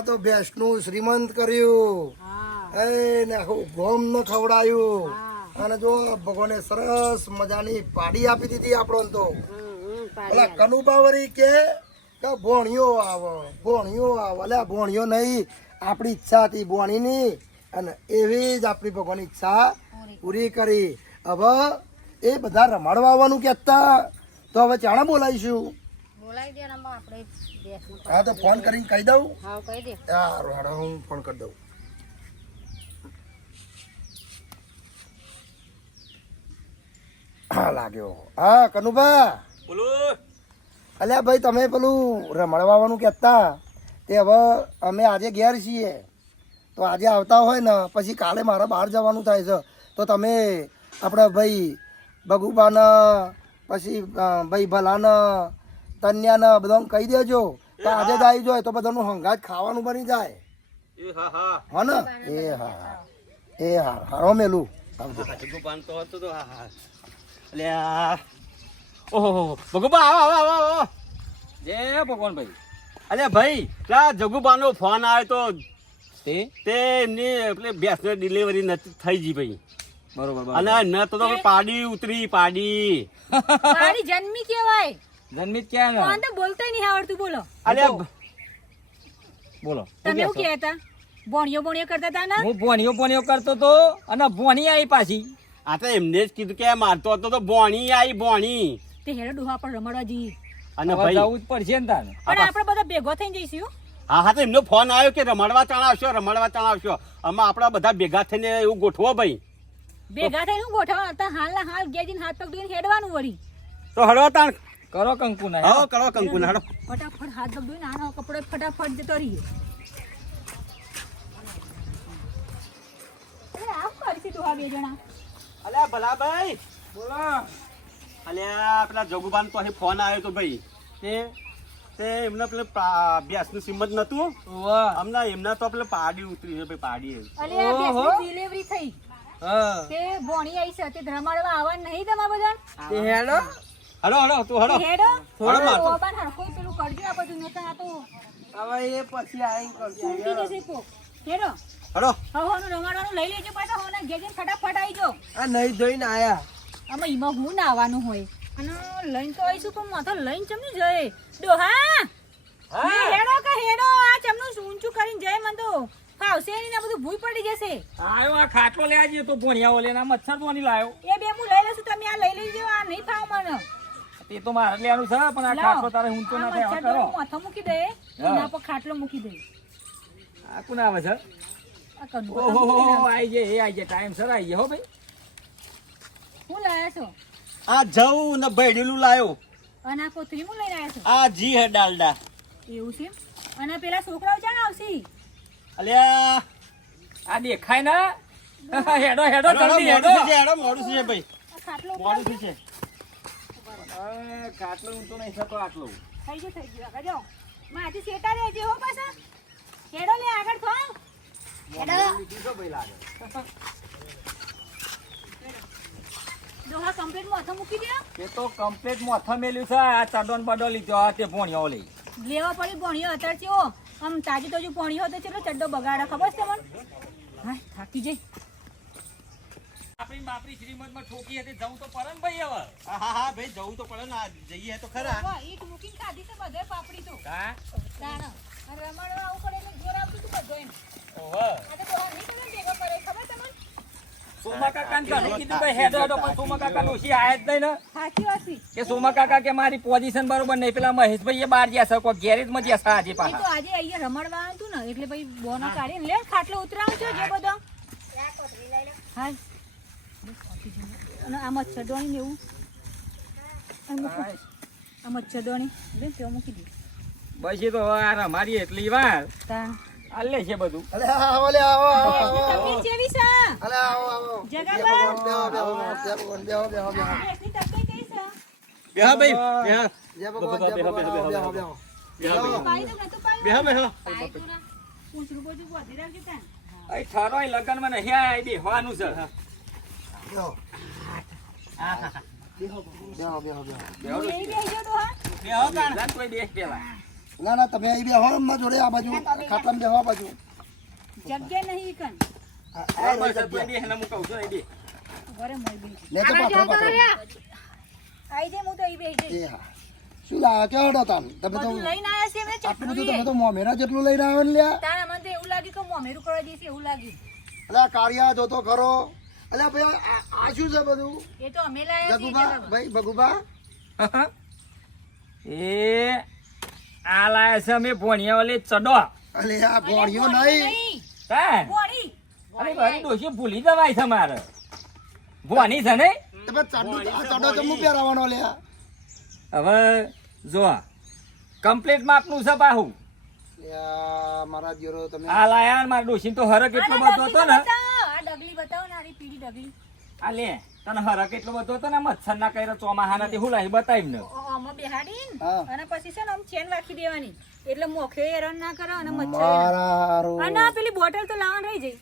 આપણે તો ભેંસનું શ્રીમંત કર્યું એ ને આખું ગોમ ને ખવડાયું અને જો ભગવાને સરસ મજાની પાડી આપી દીધી આપણો તો પેલા કનુબાવરી કે ભોણિયો આવે અલ્યા ભોણિયો નહીં આપણી ઈચ્છા હતી ભોણીની અને એવી જ આપણી ભગવાનની ઈચ્છા પૂરી કરી હવે એ બધા રમાડવા આવવાનું કહેતા તો હવે ચાણા બોલાવીશું બોલાવી દે આપણે હા તો ફોન કરીને કહી દઉં હા કહી દે યાર હું ફોન કરી દઉં હા લાગ્યો હા કનુભા બોલો અલ્યા ભાઈ તમે પેલું રમડવાનું કહેતા તે હવે અમે આજે ઘેર છીએ તો આજે આવતા હોય ને પછી કાલે મારે બહાર જવાનું થાય છે તો તમે આપણે ભાઈ ભગુબાના પછી ભાઈ ભલાના તન્યાના બધાને કહી દેજો તો આજે જ આવી જાય તો બધાનું હંગાત ખાવાનું બની જાય હા ને એ હા હારો મેલું ઓહો ભગુબા આવો જય ભગવાન ભાઈ અલે ભાઈ પેલા જગુબાનો ફોન આવ્યો તો તે એમની એટલે ભેંસની ડિલિવરી નથી થઈ ગઈ ભાઈ બરોબર અને ન તો પાડી ઉતરી પાડી જન્મી કેવાય જન્મિત ક્યાં ને તો બોલતાય નહીં આવડતું બોલો અલે બોલો તમે એવું કહેતા બોણિયો કરતા હતા ને હું ભોણિયો કરતો તો અને ભોણી આવી પાછી આ તો એમને જ કીધું કે મારતો હતો તો બોણી આવી બોણી તે હેડો ડોહા પર રમડવા જઈએ અને હવે ભાઈ જવું જ પડશે ને તાને પણ આપણે બધા ભેગો થઈને જઈશું હા તો એમનો ફોન આવ્યો કે રમાડવા ચણાવશો આમાં આપણા બધા ભેગા થઈને એવું ગોઠવો ભાઈ ભેગા થઈને હું ગોઠવવા હતા હાલ ગેજીને હાથ પગ ધોઈને હેડવાનું વળી તો હળવા તાણ કરો કંકુ ના હા કરો કંકુ ના હળો ફટાફટ હાથ પગ ધોઈને આનો કપડો ફટાફટ જતો રહીએ આમ કરશી ડોહા બે જણા અલ્યા ભલા ભાઈ બોલો અલ્યા પેલા જગુબાન તો અહીં ફોન આવ્યો તો ભાઈ તે એમને પેલે ભેંસનું સિમત નતું હમણાં એમના તો પેલે પાડી ઉતરી છે ભાઈ પાડી અલે આ ભેંસની ડિલિવરી થઈ તે બોણી આવી છે તે રમાડવા આવવાનું નહીં તમારા બધા તે હેડો હળો તું હળો હેડો હળો મારતો ઓબાન હરખું પેલું કરજો આ બધું નતા આ તો હવે એ પછી આવી ઊંઘી જશે પો હેડો હળો હવાનું રમાડવાનું લઈ લેજો પાછા હોના ગેજન ફટાફટ આવી જો આ નહીં જોઈને આયા આમાં ઈમાં હું ના આવવાનું હોય અને લઈને તો આવીશું પણ માથા લઈને ચમની જય ડોહા હેડો કે હેડો આ ચમનું ઊંચું કરીને જય મન તો ફાવશે નહીં ને બધું ભૂઈ પડી જશે આયો આ ખાટલો લેવા જઈએ તો ભોણિયા ઓલે ના મચ્છર દોની લાયો એ બે હું લઈ લઉં તમે આ લઈ લેજો આ નહીં ફાવ મને તે તો મારે લેવાનું છે પણ આ ખાટલો તારે ઊંચો ના થાય હવે કરો માથો મૂકી દે એના પર ખાટલો મૂકી દે આ કોણ આવે છે આ કનુ ઓહો આઈ જાય ટાઈમ સર આઈ જાય હો ભાઈ હું લાયા છો આ જવું ને ભેડીલું લાયો અને આ કોથરી હું લઈને આવ્યા છો આ જી હે ડાલડા એવું છે અને પેલા છોકરાઓ ચાણ આવશે અલ્યા આ દેખાય ના હેડો જલ્દી હેડો મોડું છે ભાઈ આ ખાટલો મોડું છે ખાટલો ઊંચો નહીં થતો આટલો થઈ ગયો આગળ જાઓ માથી સેટા રહેજે હો પાછા હેડો લે આગળ થો હેડો ડોહા કમ્પ્લીટ માથા મૂકી દે તે તો કમ્પ્લીટ મોથા મેલ્યું છે આ ચડોન બડો લીધો આ તે ભોણિયો લઈ લેવા પડી ભણ્યો અત્યારે છે ઓ આમ તાજી તાજુ ભણ્યો હતો ચલો ચડ્ડો બગાડા ખબર છે તમને હા થાકી જઈ આપણી બાપરી શ્રીમંતમાં ઠોકી હતી જવું તો પરમ ભાઈ હવે હા ભાઈ જવું તો પડે ને જઈએ તો ખરા વાહ ઈટ મૂકીને ખાધી છે બધે પાપડી તો હા દાણા અને રમાડવા આવું કરે એટલે જોર આવતું તું બધો એમ ઓહો આ તો ડોહા નહીં કરે ભેગો કરે ખબર તમને સોમા કાકા ને કીધું ભાઈ હેડો પણ સોમા કાકા ઓછી આયા જ નહીં ને સાચી વાત છે કે સોમા કાકા કે મારી પોઝિશન બરોબર નહીં પેલા મહેશભાઈ બહાર ગયા છે કોઈ ગેરેજમાં ગયા છે આજે એ તો પાછા આજે અહીંયા રમાડવા આવ્યું હતું ને એટલે ભાઈ બોનો કાઢીને લે ખાટલો ઉતરાવ છો જે બધો હા અને આ મચ્છરદાણી ને એવું આ મચ્છરદાણી લે તેઓ મૂકી દે બસ એ તો હવે આ રમાડી એટલી વાર તાણ આ લે છે બધું અલે આવો તકલીફ જેવી છે અલે આવો જગાબા બેહો એસની તકલીફ કઈ છે બેહા ભાઈ પાઈ દઉં નતું પાઈ બેહા પાઈ તું ના પૂછરું બધું વધી રાખજો તાણ અહીં ઠારોય લગનમાં નહીં આય બેહવાનું છે હું એ બેહી ગયો તો હા લાગ કોઈ બેસ પેલા ના ના તમે અહીં બેહો એમના જોડે આ બાજુ ખાટલામાં બેહો આ બાજુ જગ્યા નહીં કન બરાબર છે, તું બે હેને હું કહું છું, એ બે. ઘરે મળી બેસી ને તો પાછળ પાછળ આઈ જાય હું તો અહીં બેસી જઈશ. એ હા શું લાવ્યા કેવો હતો તાન તમે તો બધું લઈને આવ્યા છે મેં આટલું બધું ચટણી તમે તો મોમેરા જેટલું લઈને આવ્યો ને લ્યા તારા મને તો એવું લાગ્યું કે મોમેરું કરવા જઈશ એવું લાગ્યું. અલ્યા કાળિયા જોતો ખરો અલ્યા ભાઈ આ શું છે બધું એ તો અમે લાયા છીએ ભગુભા જરા. ભાઈ ભગુભા એ આ લાયા છે અમે ભોણિયા વાલે ચડો અલે આ અરે, ભોણિયો ભોણી નહીં નહીં. તાન ભોણી. અરે મારી ડોશી ભૂલી જવાય છે મારે ભોણી છે ને તમે ચડો ચમુ પહેરાવાનો લ્યા હવે જો કમ્પ્લીટ માપનું છે પાહું લ્યા મારા જીરો તમે આ લાયા મારા ડોશી તો હરક એટલો અને બધો હતો ને આ ડગલી બતાવો ને આરી પીળી ડગલી. આ લે તને હરક એટલો બધો હતો ને મચ્છર ના કર્યો ચોમાહાના તે હું લાવી બતાવી ને આમાં બેહાડીને હા. અને પછી છે ને આમ ચેન રાખી દેવાની એટલે મોખે હેરાન ના કરો અને મચ્છર મારા હારું. અને આ પેલી બોટલ તો લાવવાની રહી જઈ.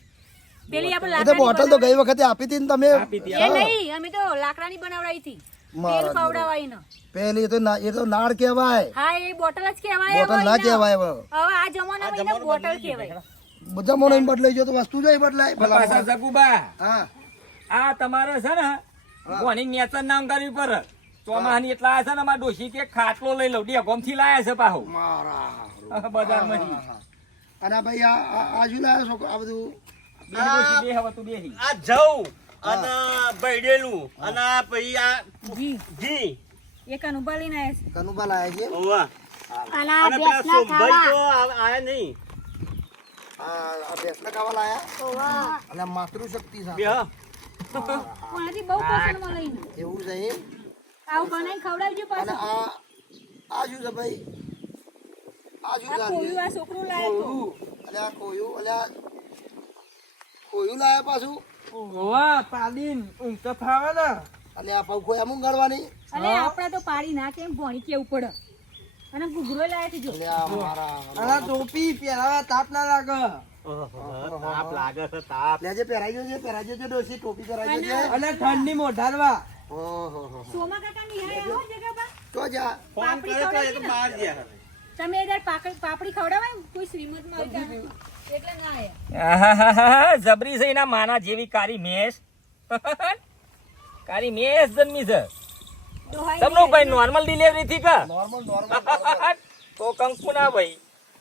પેલી આપણે એ તો બોટલ તો લાકડાની ગઈ વખતે આપી હતી ને તમે આપી હતી. એ નહીં અમે તો લાકડાની બનાવડાવી હતી મારા તેલ પાવડાવાઈ ને પેલી તો એ તો નાળ કહેવાય હા એ બોટલ જ કહેવાય બોટલ ના હવે કહેવાય હવે હવે આ જમાનામાં એને બોટલ કહેવાય. બધા મોનો બદલાઈ ગયો તો વસ્તુ જોઈ બદલાય ભલા પાછા મોણા. જગુબા હા આ તમારે છે ને ભોણી નેચર નામ કરવી પર ચોમાહાની એટલા આ છે ને મારા ડોશી કે ખાટલો લઈ લઉં ડેગોમ થી લાયા છે પાહુ મારા હારું. બજારમાંથી અને ભાઈ આ શું લાવ્યો છો આ બધું બે ડોશી બે હવે તું બેહી આ જવ અને બૈડેલું અને આ પછી આ જી ઘી. એક અનુભવ લઈને આવ્યા છે. કનુભા લાયા છે ઓવા. અને પેલા સોમભાઈ તો આયા નહીં. આ બેસના ખાવા લાયા અને માતૃશક્તિ બે સાથે હા. પણ હજી બહુ પસંદમાં લઈને એવું છે એમ આવું બનાવીને ખવડાવજો અને પાછું. આ શું છે ભાઈ આ શું આ કોયું આ છોકરું લાયક તો. અને આ કોયું અને આ કોયું લાયા પાછું ઓવા પાડીન ઊંઘ તો ફાવે ને અને આ પગ કોઈ અમુક ગળવાની અને આપડા તો પાડી ના કેમ ભોણી કેવું પડે અને ગુગરો લાયા છે જો અને આ મારા અને ટોપી પહેરાવા તાપ ના લાગે ઓહો, તાપ લાગે છે તાપ. લેજે પહેરાઈ જજો ડોસી ટોપી પહેરાઈ જજે અને ઠંડી મોઢારવા ઓહો સોમા કાકા નિહાળ્યા હો જગા બા. તો જા ફોન પાપડી કરે તો એ તો ખવડાવી ને. બહાર ગયા. તમે એદાર પાપડી ખવડાવાય ને કોઈ શ્રીમત માં એટલે ના આયા. આહાહાહા, જબરી છે એના માના જેવી કારી મેસ કારી મેસ જન્મી છે ડોહાઈ તમનો ભાઈ નોર્મલ ડિલિવરી થી કા નોર્મલ તો કંકુ ના ભાઈ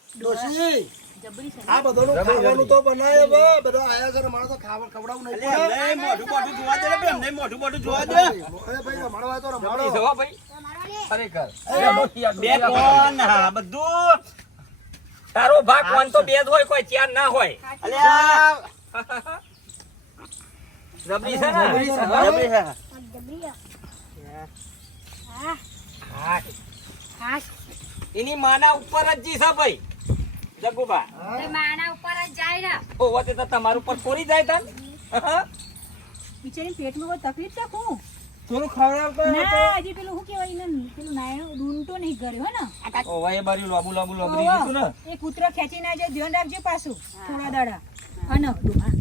ડોસી જબરી છે. આ બધોનું ખાવાનું તો બનાય હવે બધા આયા છે ને મારે તો ખવડાવવું નહીં અલે, પડે એમને મોઢું જોવા દે ને, એમને મોઢું જોવા દે. અરે ભાઈ રમાડવા તો જબરી રમાડો છે હો ભાઈ ખરેખર બે કોણ હા બધું. તારો ભાગ કોણ તો બે જ હોય કોઈ ચાર ના હોય અલે આ જબરી છે ને જબરી છે. જબરી આ. હા હા, હા એની માના ઉપર જ જી છે ભાઈ જગુબા તે માના ઉપર જ જાય ને. ઓ વતે તો તમારું ઉપર કોરી જાય તન બિચારી પેટમાં કોઈ તકલીફ છે હું થોડું ખવડાવતો ના હજી પેલું શું કહેવાય ને પેલું નાયણું ડૂંટો નહીં કર્યો હે ને. ઓ વાય બારી લોબુ લોબુ લોબરી દીધું ને એ કૂતરો ખેંચી ના જાય ધ્યાન રાખજો પાછું થોડા દાડા અને ડોહા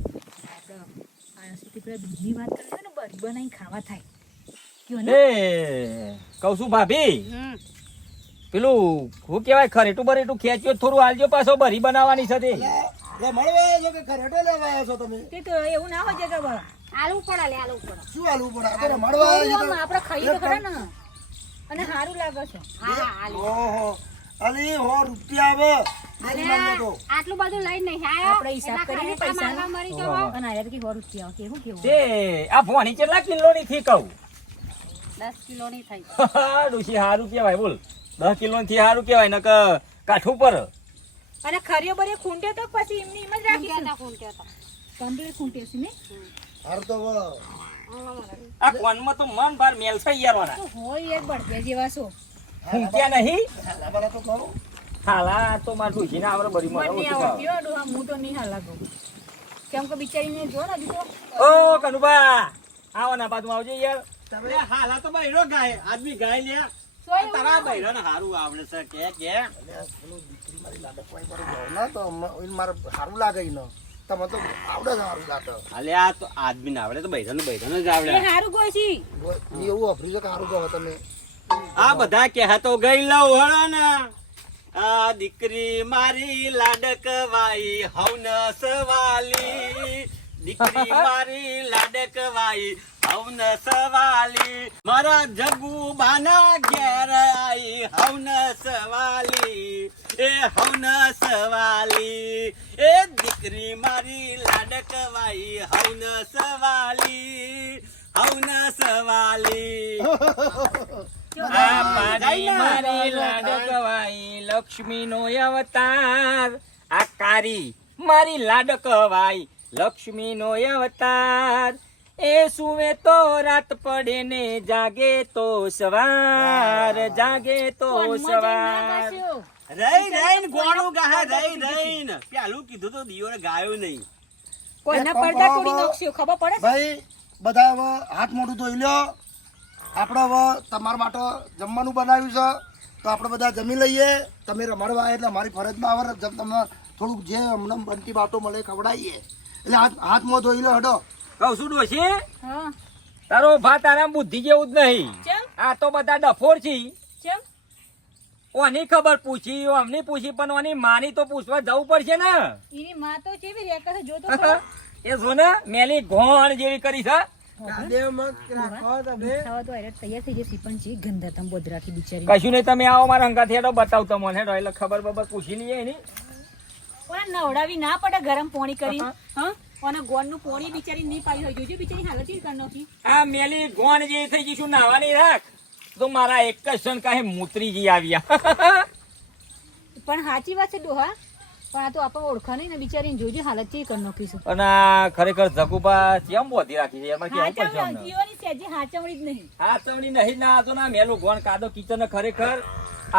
આ સુધી પેલા દૂધની વાત કરે છે ને બરી બનાવીને ખાવા થાય કયો ને એ કહું છું ભાભી પેલું શું કેવાય ખરેટું બરેટું ખેંચ્યો તો થોડું આલજો પાછો બરી બનાવવાની છે તે રમાડવા આવ્યા છો કે ખરેટો લેવા આવ્યા છો તમે તે તો એવું ના હોય કે બા આલુ પડે લે આલુ પડે શું હાલવું પડે આ તો રમાડવા આવ્યા છો આપણે ખાઈએ તો ખરા ને અને સારું લાગે છે ઓહો અલી હો રૂપિયા આવે આટલું બધું લઈને નહીં આયો આપણે હિસાબ કરીને પૈસા મરી જવા અને આયા કે 100 રૂપિયા કેવું કેવું તે આ ભોણી કેટલા કિલોની થી કહું 10 કિલોની થઈ ડોશી સારું કેવાય બોલ 10 કિલો થી સારું કેવાય ને કાઠું પર અને ખરીઓ બરે ખૂંટે તો પછી એમની એમ જ રાખી ખૂંટે તો કમ્પ્લીટ ખૂંટે છે ને હાર તો આ કોનમાં તો મન બાર મેલ છે યાર તો હોય એક બળદે જેવા છો ફૂંક્યા નહીં લાબાલા તો કહો હાલા તો માર ડોશી ના આવડે બરી મને મને નહીં ઓછું આવડતી હો ડોહા હું તો નહીં હાલાગો કેમ કે બિચારીને જો ને હજુ તો ઓ કનુબા આવો ના બાજુ આવજો યાર અલે હાલા તો બૈરો ગાય આદમી ગાય લે. સોય એવું તારા ના હોય. બૈરાને હારું આવડે છે કે ના તો મારે સારું લાગે ઈ તમે તો આવડે છે સારું લાગે અલે આ તો આદમીને આવડે તો બૈરાને જ આવડે. એ હારું કોઈ છી એવું વાપર્યું છે કે સારું કહો તમે આ બધા કે તો ગઈ લઉં હળો ને આ દીકરી મારી લાડકવાઈ હવન સવાલી, દીકરી મારી લાડકવાઈ હવન સવાલી, મારા જગુબાના ઘેર આઈ હવન સવાલી, એ હવન સવાલી, એ દીકરી મારી લાડકવાઈ હવન સવાલી, હવન સવાલી. આ પાડી મારી લાડકવાઈ લક્ષ્મીનો અવતાર, આ કારી મારી લાડકવાઈ લક્ષ્મીનો અવતાર, એ સુવે તો રાત પડે ને જાગે તો સવાર, જાગે તો સવાર. રઈ રઈ ગોળું ગાહે રઈ રઈ પેલું કીધું તો દિયોરે ગાયો નહીં. કોઈના પડદા તોડી નાખશો ખબર પડે છે? ભાઈ બધા હવે હાથ મોઢું ધોઈ લ્યો. આપણે હવે તમારા માટે જમવાનું બનાવ્યું છે તો આપણે બધા જમી લઈએ. તમે રમાડવા આવ્યા એટલે અમારી ફરજમાં આવે તમને થોડુંક જે અમને બનતી બાટો મળે ખવડાવીએ. એટલે હાથ મોં ધોઈ લો. હડો કહું છું ડોશી, હા તારો ભા તારા બુદ્ધિ જેવું જ નહીં. ચમ આ તો બધા ડફોર છે. ચમ ઓની ખબર પૂછી, અમની પૂછી, પણ ઓની માની તો પૂછવા જવું પડશે ને. એની માં તો કેવી રેખા છે જો તો ખરો. એ જો ને મેલી ઘોણ જેવી કરી છે. કાદેવમાં રાખો તમે. ખાવા તો આયરા તૈયાર થઈ જશે પણ છે ગંદા તમ બોદરાથી બિચારી. કશું નહીં, તમે આવો મારા હંગાથી હેડો બતાવતો મને હેડો, એટલે ખબર બબર પૂછી લઈએ એની. ઓને નવડાવી ના પડે ગરમ પાણી કરી. હા ઓને ગોળનું પાણી બિચારી નહીં પાઈ હોય જોજો બિચારી હાલત ઈ કરી નાખી. આ મેલી ઘોણ જેવી થઈ જઈશું, નાવાની રાખ તો મારા એક જ ક્ષણ કાંઈ મૂત્રીજી આવ્યા. પણ સાચી વાત છે ડોહા, પણ આ તો આપણે ઓળખા નહીં ને બિચારીને જોજો હાલત ચી કરી નાખીશું. અને આ ખરેખર ઝકુબા કેમ બોધી રાખી છે એમાં કેવું પડશે અમને. જીવાની સેજે હાચવણી જ નહીં. આ ચવડી નહીં ના તો ના મેલું ઘોણ કાદો કિચન ખરેખર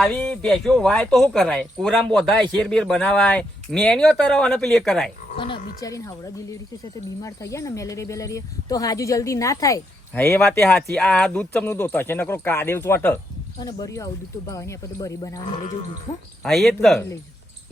આવી ભેંસો વાય તો શું કરાય, કોરામ બોધાય, શેર બેર બનાવાય, મેણીઓ તરવ અને પેલી એ કરાય. અને બિચારીને હાવડા ડિલિવરી છે તો બીમાર થઈ ગયા ને મેલેરિયા બેલેરિયા તો હાજુ જલ્દી ના થાય. હા એ વાતે સાચી. આ દૂધ ચમનું દોતો છે નકરો કાદેવ ચોટ. અને બરી આવું દૂધ તો ભાવની આપણે તો બરી બનાવવાની લઈ જવું દૂધ હો. હા એ જ ને.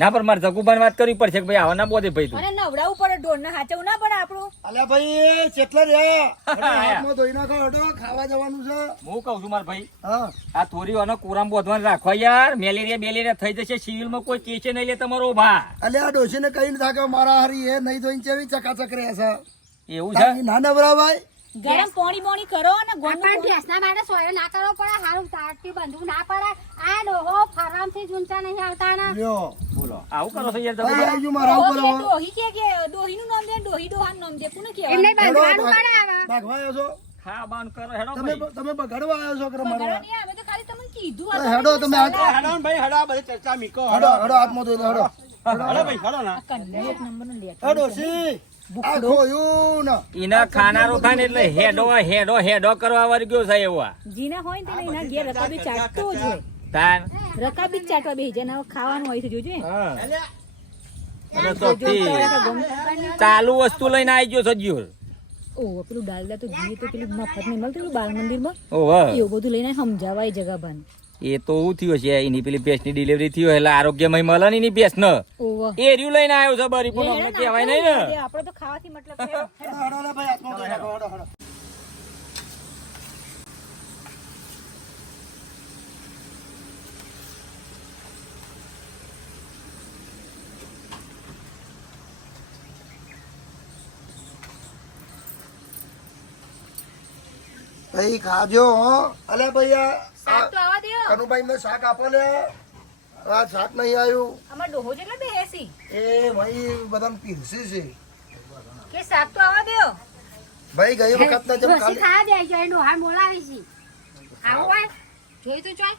ના પણ મારે ઝકુબાની વાત કરવી પડશે કે ભાઈ આવા ના બોધે ભાઈ તું. અને નવડાવવું પડે ઢોર ને હાચવું ના પડે આપણું. અલ્યા ભાઈ ચેટલે રહ્યા. હડો, હાથમાં ધોઈ નાખો. હડો ખાવા જવાનું છે. હું કઉ છું મારા ભાઈ, હા આ થોરીઓનો કોરામ બોધવાનું રાખો યાર. મેલેરિયા બેલેરિયા થઈ જશે, સિવિલમાં કોઈ કેસે નહીં લે તમારો ભા. અલ્યા ડોશીને કઈ ન થાકે મારા હારી એ નહીં ધોઈને ચેવી ચકાચક રહે છે. એવું છે. ના નવરાવાય. ગરમ પાણી બોણી કરો અને ગોળનું પણ પાણી- ભેંસના માટે સોય ના કરવો પડે, હારું તારથી બંધવું ના પડે. આ ડોહો ફરામથી ઊંચા નહીં આવતા ને. લ્યો બોલો આવું કરો છો યાર ભાઈ તમે. આવી ગયું મારા ઉપર ડોહી હવે. ડોહી કે ડોહીનું નામ દે ડોહી ડોહાનું નામ દે કોને એમને કહેવાય? હેડો, બંધવાનું પડે હવે. ભાગવા આવ્યો છો. હા બાન કરો હેડો તમે ભાઈ. તમે બગાડવા આવ્યો છો કે બગાડો મારવા? નહીં, અમે તો ખાલી તમને કીધું અરે આ હેડો તમે હાથ હેડો ને ભાઈ હેડો, આ બધી ચર્ચા મીકો. હડો હડો હાથમાં ધોઈ લો. હડો હેડો ભાઈ હેડો ના. કન્યા એક નંબરનો લેટ. હડો સી આ ખોયું ને. એના ખાનારો થાય ને એટલે હેડો હેડો હેડો કરવા વર્ગ્યો છે એવા. જીના હોય ને તેને એના ઘેર રકાબી ચાટતો જ હોય. તાન રકાબી જ ચાટવા બેસી જાય ને હવે ખાવાનું હોય છે જોજો. અને તો ચાલુ વસ્તુ લઈને આવી ગયો સજ્યો. ઓહો પેલું ડાલડા તો જોઈએ તો પેલું મફત નહીં મળતું બાળ મંદિરમાં ઓહો એવું બધું લઈને સમજાવાય જગા બાન. એ તો એવું થયું છે, એની પેલી ભેંસની ડિલિવરી થયો એટલે આરોગ્યમય મળે ને એની ભેંસ ને ઓહો એ રહ્યું લઈને આવ્યો છે બરી પણ અમને કહેવાય નહીં ને. આપણે તો ખાવાથી મતલબ છે. હડો હડો લે ભાઈ હાથમાં ધોઈ નાખો. હડો હડો. ભાઈ ખાજો હો. અલે ભાઈ શાક તો આવા દ્યો. કનુભાઈ ને શાક આપો લે. આ શાક નહીં આવ્યું. અમાર ડોહો જેટલા બેસી એ ભાઈ બધાને પીરસી છે. કે શાક તો આવા દ્યો. ભાઈ ગઈ વખત ના જેમ ડોશી કાલે ખાવા બેસજો, એ ડોહા બોલાવે છે. આવું હોય જોઈ તો જોઈ.